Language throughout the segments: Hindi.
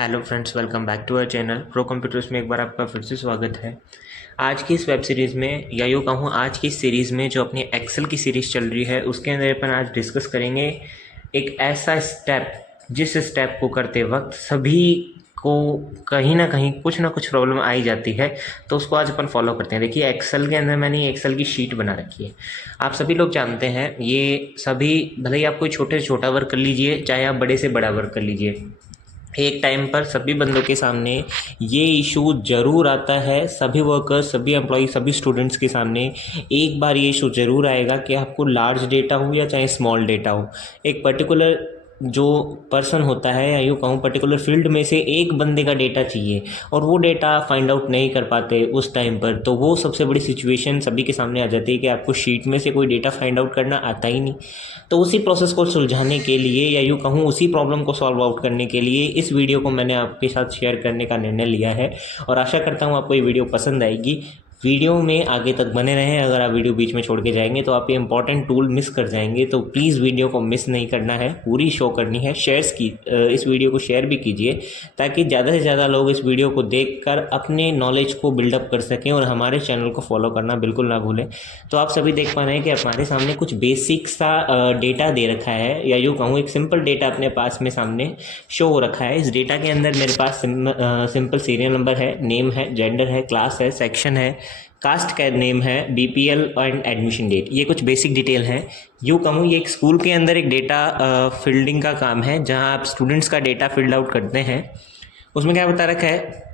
Hello friends, welcome back to our channel pro computers में एक बार आपका फिर से स्वागत है। आज की इस वेब सीरीज़ में या यूँ कहूँ आज की इस सीरीज़ में जो अपनी एक्सेल की सीरीज़ चल रही है उसके अंदर अपन आज डिस्कस करेंगे एक ऐसा स्टेप जिस स्टेप को करते वक्त सभी को कहीं ना कहीं कुछ ना कुछ प्रॉब्लम आई जाती है। तो उसको आज अपन फॉलो करते हैं। देखिए, एक्सेल के अंदर मैंने एक्सेल की शीट बना रखी है। आप सभी लोग जानते हैं, ये सभी भले ही आप कोई छोटे से छोटा वर्क कर लीजिए चाहे आप बड़े से बड़ा वर्क कर लीजिए, एक टाइम पर सभी बंदों के सामने ये इशू ज़रूर आता है। सभी वर्कर्स, सभी एम्प्लॉय, सभी स्टूडेंट्स के सामने एक बार ये इशू ज़रूर आएगा कि आपको लार्ज डेटा हो या चाहे स्मॉल डेटा हो, एक पर्टिकुलर जो पर्सन होता है या यूँ कहूँ पर्टिकुलर फील्ड में से एक बंदे का डेटा चाहिए और वो डेटा फाइंड आउट नहीं कर पाते उस टाइम पर, तो वो सबसे बड़ी सिचुएशन सभी के सामने आ जाती है कि आपको शीट में से कोई डेटा फाइंड आउट करना आता ही नहीं। तो उसी प्रोसेस को सुलझाने के लिए या यूँ कहूँ उसी प्रॉब्लम को सॉल्व आउट करने के लिए इस वीडियो को मैंने आपके साथ शेयर करने का निर्णय लिया है और आशा करता हूँ आपको ये वीडियो पसंद आएगी। वीडियो में आगे तक बने रहें। अगर आप वीडियो बीच में छोड़ के जाएंगे तो आप ये इंपॉर्टेंट टूल मिस कर जाएंगे, तो प्लीज़ वीडियो को मिस नहीं करना है, पूरी शो करनी है। शेयर्स की इस वीडियो को शेयर भी कीजिए ताकि ज़्यादा से ज़्यादा लोग इस वीडियो को देखकर अपने नॉलेज को बिल्डअप कर सकें और हमारे चैनल को फॉलो करना बिल्कुल ना भूलें। तो आप सभी देख पा रहे हैं कि हमारे सामने कुछ बेसिक सा डेटा दे रखा है या यूँ कहूँ एक सिंपल डेटा अपने पास में सामने शो हो रखा है। इस डेटा के अंदर मेरे पास सिंपल सीरियल नंबर है, नेम है, जेंडर है, क्लास है, सेक्शन है, कास्ट का नेम है, बीपीएल एंड एडमिशन डेट। ये कुछ बेसिक डिटेल हैं। यूँ कहूँ ये एक स्कूल के अंदर एक डेटा फील्डिंग का काम है जहाँ आप स्टूडेंट्स का डेटा फील्ड आउट करते हैं। उसमें क्या बता रखा है,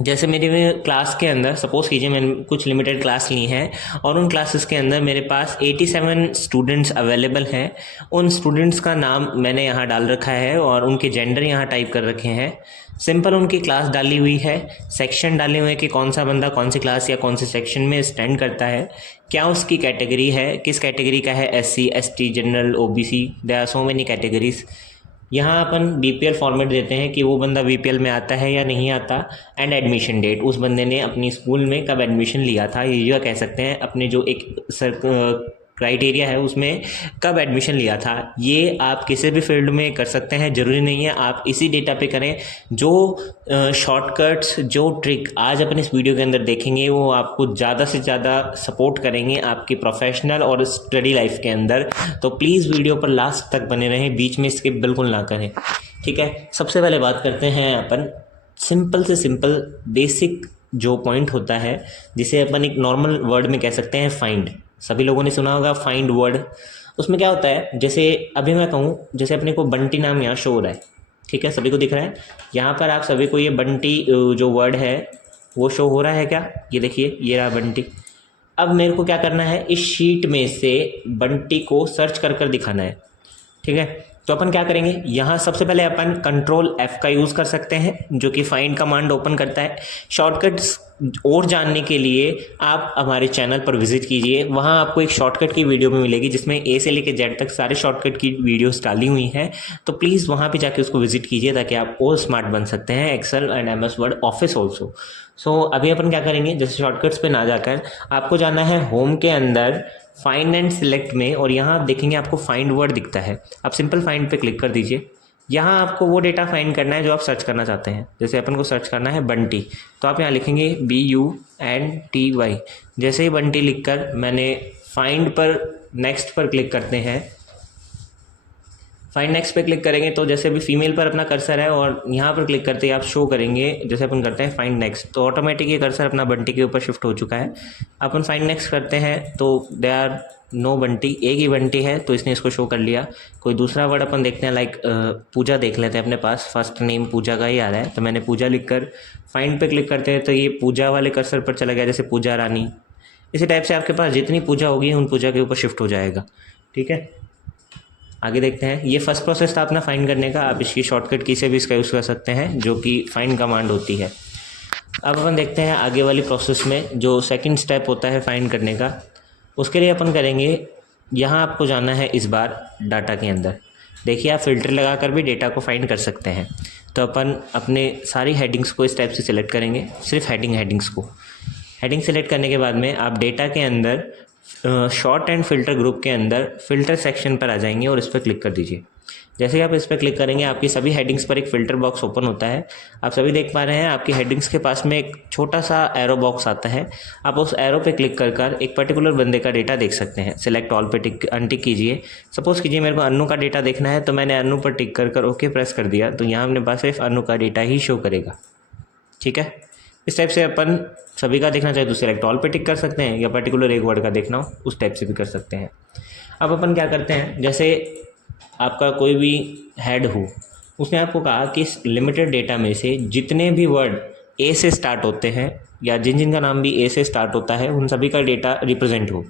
जैसे मेरे क्लास के अंदर सपोज़ कीजिए मैंने कुछ लिमिटेड क्लास ली हैं और उन क्लासेस के अंदर मेरे पास 87 स्टूडेंट्स अवेलेबल हैं। उन स्टूडेंट्स का नाम मैंने यहाँ डाल रखा है और उनके जेंडर यहाँ टाइप कर रखे हैं। सिंपल उनकी क्लास डाली हुई है, सेक्शन डाले हुए हैं कि कौन सा बंदा कौन सी क्लास या कौन से सेक्शन में स्टैंड करता है, क्या उसकी कैटेगरी है, किस कैटेगरी का है, SC, ST, general, OBC, there are so many categories. यहाँ अपन बीपीएल फॉर्मेट देते हैं कि वो बंदा बीपीएल में आता है या नहीं आता, एंड एडमिशन डेट, उस बंदे ने अपनी स्कूल में कब एडमिशन लिया था, ये कह सकते हैं अपने जो एक क्राइटेरिया है उसमें कब एडमिशन लिया था। ये आप किसी भी फील्ड में कर सकते हैं, ज़रूरी नहीं है आप इसी डेटा पे करें। जो शॉर्टकट्स, जो ट्रिक आज अपन इस वीडियो के अंदर देखेंगे वो आपको ज़्यादा से ज़्यादा सपोर्ट करेंगे आपकी प्रोफेशनल और स्टडी लाइफ के अंदर। तो प्लीज़ वीडियो पर लास्ट तक बने रहें, बीच में स्किप बिल्कुल ना करें, ठीक है। सबसे पहले बात करते हैं अपन सिंपल से सिंपल बेसिक जो पॉइंट होता है जिसे अपन एक नॉर्मल वर्ड में कह सकते हैं फाइंड। सभी लोगों ने सुना होगा फाइंड वर्ड। उसमें क्या होता है, जैसे अभी मैं कहूँ, जैसे अपने को बंटी नाम यहाँ शो हो रहा है, ठीक है, सभी को दिख रहा है। यहाँ पर आप सभी को ये बंटी जो वर्ड है वो शो हो रहा है क्या, ये देखिए, ये रहा बंटी। अब मेरे को क्या करना है, इस शीट में से बंटी को सर्च कर कर दिखाना है, ठीक है। तो अपन क्या करेंगे, यहाँ सबसे पहले अपन कंट्रोल F का यूज़ कर सकते हैं जो कि फाइंड कमांड ओपन करता है। शॉर्टकट्स और जानने के लिए आप हमारे चैनल पर विजिट कीजिए, वहाँ आपको एक शॉर्टकट की वीडियो भी मिलेगी जिसमें A से लेकर Z तक सारे शॉर्टकट की वीडियोस डाली हुई हैं। तो प्लीज़ वहाँ पे जाके उसको विजिट कीजिए ताकि आप और स्मार्ट बन सकते हैं, Excel and MS Word Office also. So अभी अपन क्या करेंगे, जैसे शॉर्टकट्स पे ना जाकर आपको जाना है होम के अंदर फाइंड एंड सिलेक्ट में, और यहाँ आप देखेंगे आपको फाइंड वर्ड दिखता है। आप सिंपल फाइंड पे क्लिक कर दीजिए। यहाँ आपको वो डेटा फाइंड करना है जो आप सर्च करना चाहते हैं। जैसे अपन को सर्च करना है बंटी, तो आप यहाँ लिखेंगे BUNTY। जैसे ही बंटी लिखकर मैंने फाइंड पर नेक्स्ट पर क्लिक करते हैं, फाइंड नेक्स्ट पे क्लिक करेंगे तो जैसे अभी फीमेल पर अपना कर्सर है और यहाँ पर क्लिक करते ही आप शो करेंगे, जैसे अपन करते हैं फाइंड नेक्स्ट तो ऑटोमेटिक ये कर्सर अपना बंटी के ऊपर शिफ्ट हो चुका है। अपन फाइंड नेक्स्ट करते हैं तो दे आर नो बंटी, एक ही बंटी है तो इसने इसको शो कर लिया। कोई दूसरा वर्ड अपन देखते हैं, लाइक पूजा देख लेते हैं, अपने पास फर्स्ट नेम पूजा का ही आ रहा है तो मैंने पूजा लिख कर फाइंड पे क्लिक करते हैं तो ये पूजा वाले कर्सर पर चला गया, जैसे पूजा रानी। इसी टाइप से आपके पास जितनी पूजा होगी उन पूजा के ऊपर शिफ्ट हो जाएगा, ठीक है। आगे देखते हैं, ये फर्स्ट प्रोसेस था अपना फाइंड करने का। आप इसकी शॉर्टकट की से भी इसका यूज़ कर सकते हैं जो कि फाइंड कमांड होती है। अब अपन देखते हैं आगे वाली प्रोसेस में जो सेकंड स्टेप होता है फाइंड करने का। उसके लिए अपन करेंगे, यहाँ आपको जाना है इस बार डाटा के अंदर। देखिए आप फिल्टर लगा कर भी डेटा को फाइंड कर सकते हैं। तो अपन अपने सारी हेडिंग्स को इस टाइप से सिलेक्ट करेंगे, सिर्फ हेडिंग्स को। हेडिंग सेलेक्ट करने के बाद में आप डेटा के अंदर शॉर्ट एंड फिल्टर ग्रुप के अंदर फिल्टर सेक्शन पर आ जाएंगे और इस पर क्लिक कर दीजिए। जैसे ही आप इस पर क्लिक करेंगे आपकी सभी हेडिंग्स पर एक फ़िल्टर बॉक्स ओपन होता है। आप सभी देख पा रहे हैं आपकी हेडिंग्स के पास में एक छोटा सा एरो बॉक्स आता है। आप उस एरो पे क्लिक कर एक पर्टिकुलर बंदे का डेटा देख सकते हैं। सिलेक्ट ऑल पे अनटिक कीजिए। सपोज़ कीजिए मेरे को अन्नू का डेटा देखना है, तो मैंने अन्नू पर टिक कर ओके प्रेस कर दिया, तो यहाँ अपने पास सिर्फ अन्नू का डेटा ही शो करेगा। ठीक है, इस टाइप से अपन सभी का देखना चाहे तो सिलेक्ट ऑल पे टिक कर सकते हैं, या पर्टिकुलर एक वर्ड का देखना हो उस टाइप से भी कर सकते हैं। अब अपन क्या करते हैं, जैसे आपका कोई भी हेड हो, उसने आपको कहा कि इस लिमिटेड डेटा में से जितने भी वर्ड ए से स्टार्ट होते हैं या जिन जिन का नाम भी ए से स्टार्ट होता है उन सभी का डेटा रिप्रेजेंट हो।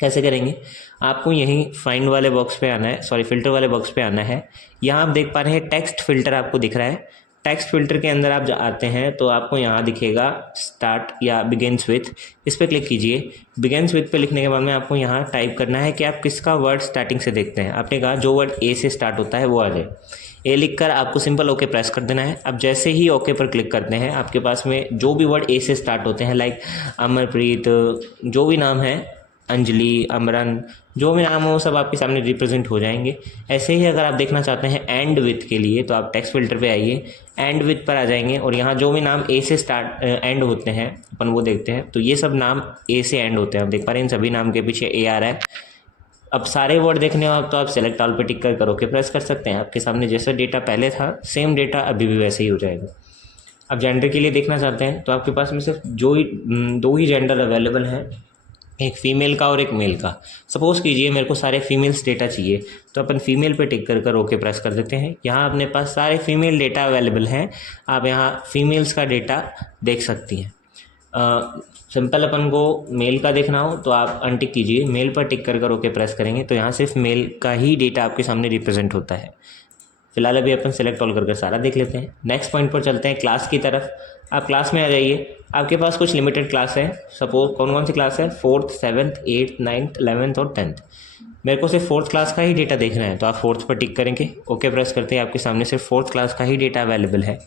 कैसे करेंगे, आपको यहीं फाइंड वाले बॉक्स पे आना है, सॉरी फिल्टर वाले बॉक्स पे आना है। यहाँ आप देख पा रहे हैं टेक्स्ट फिल्टर आपको दिख रहा है। टेक्स्ट फिल्टर के अंदर आप आते हैं तो आपको यहाँ दिखेगा स्टार्ट या बिगिन्स विथ, इस पर क्लिक कीजिए। बिगिन्स विथ पे लिखने के बाद में आपको यहाँ टाइप करना है कि आप किसका वर्ड स्टार्टिंग से देखते हैं। आपने कहा जो वर्ड ए से स्टार्ट होता है वो आ जाए। ए लिखकर आपको सिंपल ओके प्रेस कर देना है। अब जैसे ही ओके पर क्लिक करते हैं आपके पास में जो भी वर्ड ए से स्टार्ट होते हैं, लाइक अमरप्रीत, जो भी नाम है, अंजलि, अमरन, जो भी नाम हो सब आपके सामने रिप्रेजेंट हो जाएंगे। ऐसे ही अगर आप देखना चाहते हैं एंड विथ के लिए तो आप टेक्स्ट फिल्टर पे आइए, एंड विथ पर आ जाएंगे और यहाँ जो भी नाम ए से स्टार्ट एंड होते हैं अपन वो देखते हैं। तो ये सब नाम ए से एंड होते हैं। आप देख पा रहे हैं इन सभी नाम के पीछे ए आ रहा है। अब सारे वर्ड देखने हो आप तो आप सेलेक्ट ऑल पे टिक कर ओके प्रेस कर सकते हैं। आपके सामने जैसा डेटा पहले था सेम डेटा अभी भी वैसे ही हो जाएगा। अब जेंडर के लिए देखना चाहते हैं तो आपके पास में सिर्फ दो ही जेंडर अवेलेबल हैं, एक फीमेल का और एक मेल का। सपोज़ कीजिए मेरे को सारे फीमेल्स डेटा चाहिए तो अपन फीमेल पे टिक कर ओके प्रेस कर देते हैं। यहाँ अपने पास सारे फीमेल डेटा अवेलेबल हैं। आप यहाँ फीमेल्स का डेटा देख सकती हैं। सिंपल अपन को मेल का देखना हो तो आप अनटिक कीजिए, मेल पर टिक कर ओके प्रेस करेंगे तो यहाँ सिर्फ मेल का ही डेटा आपके सामने रिप्रेजेंट होता है। फिलहाल अभी अपन सेलेक्ट ऑल कर सारा देख लेते हैं। नेक्स्ट पॉइंट पर चलते हैं, क्लास की तरफ। आप क्लास में आ जाइए। आपके पास कुछ लिमिटेड क्लास है। सपोज कौन कौन सी क्लास है, 4th 7th 8th 9th 11th और 10th। मेरे को सिर्फ 4th क्लास का ही डेटा देखना है तो आप 4th पर टिक करेंगे, ओके प्रेस करते हैं। आपके सामने सिर्फ 4th क्लास का ही डेटा अवेलेबल है।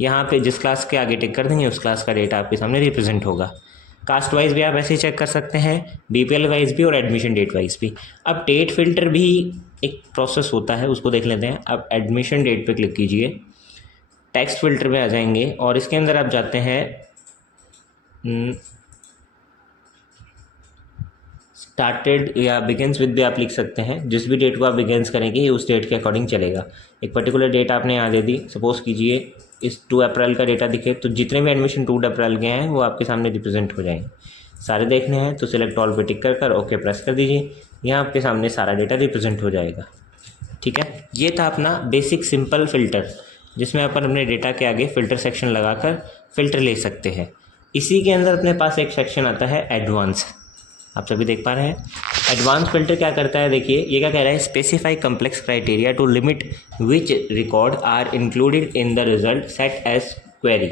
यहाँ पे जिस क्लास के आगे टिक कर देंगे उस क्लास का डेटा आपके सामने रिप्रेजेंट होगा। कास्ट वाइज भी आप ऐसे ही चेक कर सकते हैं, बीपीएल वाइज भी और एडमिशन डेट वाइज भी। अब डेट फिल्टर भी एक प्रोसेस होता है, उसको देख लेते हैं। आप एडमिशन डेट पे क्लिक कीजिए, टेक्स्ट फिल्टर पे आ जाएंगे और इसके अंदर आप जाते हैं स्टार्टेड या बिगिन्स विद भी आप लिख सकते हैं। जिस भी डेट को आप बिगिन्स करेंगे उस डेट के अकॉर्डिंग चलेगा। एक पर्टिकुलर डेट आपने यहाँ दे दी, सपोज़ कीजिए इस 2 अप्रैल का डेटा दिखे तो जितने भी एडमिशन 2 अप्रैल के हैं वो आपके सामने रिप्रेजेंट हो जाएंगे। सारे देखने हैं तो सिलेक्ट ऑल पे टिक कर ओके प्रेस कर दीजिए। यहाँ आपके सामने सारा डेटा रिप्रेजेंट हो जाएगा। ठीक है, ये था अपना बेसिक सिंपल फ़िल्टर जिसमें अपन अपने डेटा के आगे फ़िल्टर सेक्शन लगाकर फ़िल्टर ले सकते हैं। इसी के अंदर अपने पास एक सेक्शन आता है एडवांस। आप सभी देख पा रहे हैं एडवांस फिल्टर क्या करता है। देखिए ये क्या कह रहा है, specify complex criteria to limit which record are included in the result set as query.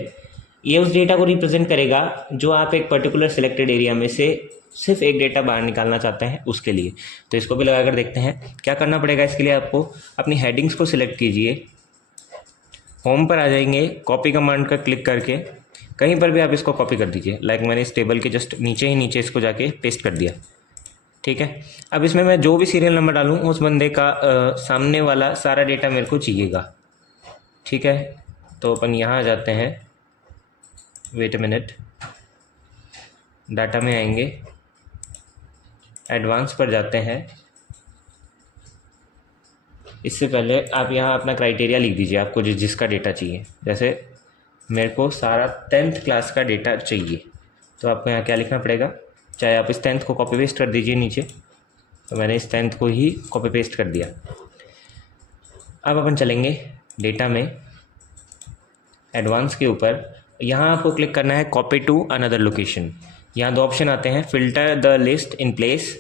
ये उस डेटा को रिप्रेजेंट करेगा जो आप एक पर्टिकुलर सिलेक्टेड एरिया में से सिर्फ एक डेटा बाहर निकालना चाहते हैं उसके लिए। तो इसको भी लगा कर देखते हैं क्या करना पड़ेगा। इसके लिए आपको अपनी हेडिंग्स को सिलेक्ट कीजिए, होम पर आ जाएंगे, कॉपी कमांड का क्लिक करके कहीं पर भी आप इसको कॉपी कर दीजिए। लाइक मैंने इस टेबल के जस्ट नीचे इसको जाके पेस्ट कर दिया। ठीक है, अब इसमें मैं जो भी सीरियल नंबर डालूँ उस बंदे का सामने वाला सारा डेटा मेरे को चाहिएगा। ठीक है, तो अपन यहाँ आ जाते हैं, वेट अ मिनट, डाटा में आएंगे, एडवांस पर जाते हैं। इससे पहले आप यहाँ अपना क्राइटेरिया लिख दीजिए, आपको जिसका डेटा चाहिए। जैसे मेरे को सारा 10th क्लास का डेटा चाहिए तो आपको यहाँ क्या लिखना पड़ेगा, चाहे आप इस 10th को कॉपी पेस्ट कर दीजिए नीचे। तो मैंने इस 10th को ही कॉपी पेस्ट कर दिया। अब अपन चलेंगे डेटा में, एडवांस के ऊपर। यहाँ आपको क्लिक करना है कॉपी टू अनदर लोकेशन। यहाँ 2 ऑप्शन आते हैं, filter the list in place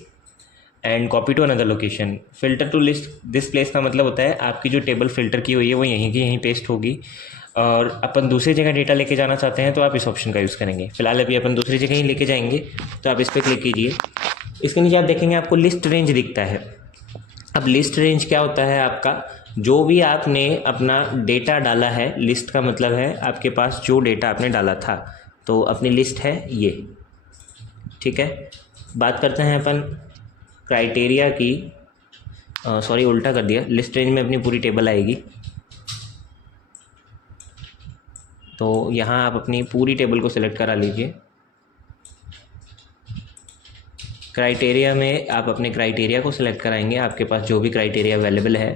and copy to another location. Filter to list this place का मतलब होता है आपकी जो टेबल फिल्टर की हुई है वो यहीं की यहीं पेस्ट होगी, और अपन दूसरी जगह डेटा लेके जाना चाहते हैं तो आप इस ऑप्शन का यूज़ करेंगे। फिलहाल अभी अपन दूसरी जगह ही लेके जाएंगे तो आप इस पर क्लिक कीजिए। इसके नीचे आप देखेंगे आपको लिस्ट रेंज दिखता है। अब लिस्ट रेंज क्या होता है, आपका जो भी आपने अपना डेटा डाला है, लिस्ट का मतलब है आपके पास जो डेटा आपने डाला था, तो अपनी लिस्ट है ये। ठीक है, बात करते हैं अपन क्राइटेरिया की। सॉरी उल्टा कर दिया, लिस्ट रेंज में अपनी पूरी टेबल आएगी। तो यहाँ आप अपनी पूरी टेबल को सिलेक्ट करा लीजिए। क्राइटेरिया में आप अपने क्राइटेरिया को सिलेक्ट कराएंगे, आपके पास जो भी क्राइटेरिया अवेलेबल है।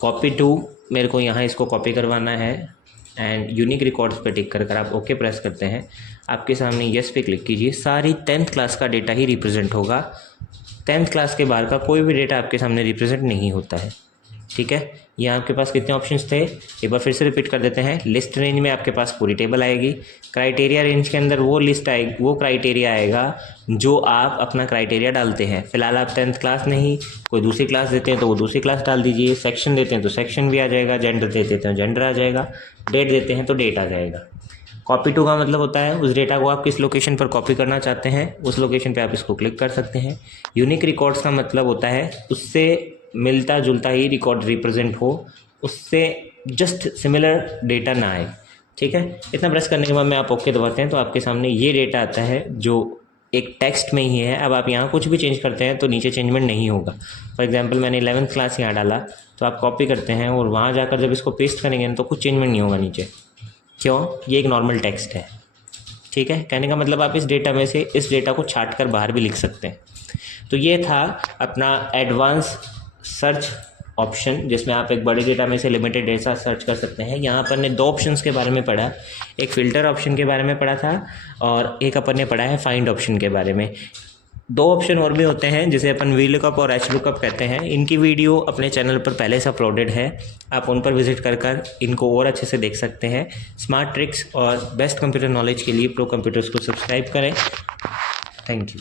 कॉपी टू, मेरे को यहाँ इसको कॉपी करवाना है एंड यूनिक रिकॉर्ड्स पे टिक कर आप ओके प्रेस करते हैं। आपके सामने यस पे क्लिक कीजिए। सारी 10th क्लास का डेटा ही रिप्रेजेंट होगा, 10th क्लास के बाहर का कोई भी डेटा आपके सामने रिप्रेजेंट नहीं होता है। ठीक है, यहाँ आपके पास कितने ऑप्शंस थे, एक बार फिर से रिपीट कर देते हैं। लिस्ट रेंज में आपके पास पूरी टेबल आएगी। क्राइटेरिया रेंज के अंदर वो लिस्ट आएगी, वो क्राइटेरिया आएगा जो आप अपना क्राइटेरिया डालते हैं। फिलहाल आप 10th क्लास नहीं, कोई दूसरी क्लास देते हैं तो वो दूसरी क्लास डाल दीजिए। सेक्शन देते हैं तो सेक्शन भी आ जाएगा, जेंडर देते हैं तो जेंडर आ जाएगा, डेट देते हैं तो डेट आ जाएगा। कॉपी टू का मतलब होता है उस डेटा को आप किस लोकेशन पर कॉपी करना चाहते हैं, उस लोकेशन पे आप इसको क्लिक कर सकते हैं। यूनिक रिकॉर्ड्स का मतलब होता है उससे मिलता जुलता ही रिकॉर्ड रिप्रेजेंट हो, उससे जस्ट सिमिलर डेटा ना आए। ठीक है, इतना प्रेस करने के बाद में आप ओके दबाते हैं तो आपके सामने ये डेटा आता है जो एक टेक्स्ट में ही है। अब आप यहाँ कुछ भी चेंज करते हैं तो नीचे चेंजमेंट नहीं होगा। फॉर एग्जांपल मैंने 11th क्लास यहाँ डाला, तो आप कॉपी करते हैं और वहाँ जाकर जब इसको पेस्ट करेंगे तो कुछ चेंजमेंट नहीं होगा नीचे। क्यों? ये एक नॉर्मल टेक्स्ट है। ठीक है, कहने का मतलब आप इस डेटा में से इस डेटा को छाट कर बाहर भी लिख सकते हैं। तो ये था अपना एडवांस सर्च ऑप्शन, जिसमें आप एक बड़े डेटा में से लिमिटेड डेटा सर्च कर सकते हैं। यहाँ अपन ने 2 ऑप्शंस के बारे में पढ़ा, एक फ़िल्टर ऑप्शन के बारे में पढ़ा था और एक अपन ने पढ़ा है फाइंड ऑप्शन के बारे में। 2 ऑप्शन और भी होते हैं जिसे अपन VLOOKUP और HLOOKUP कहते हैं। इनकी वीडियो अपने चैनल पर पहले से अपलोडेड है, आप उन पर विजिट कर इनको और अच्छे से देख सकते हैं। स्मार्ट ट्रिक्स और बेस्ट कंप्यूटर नॉलेज के लिए प्रो कंप्यूटर्स को सब्सक्राइब करें। Thank you.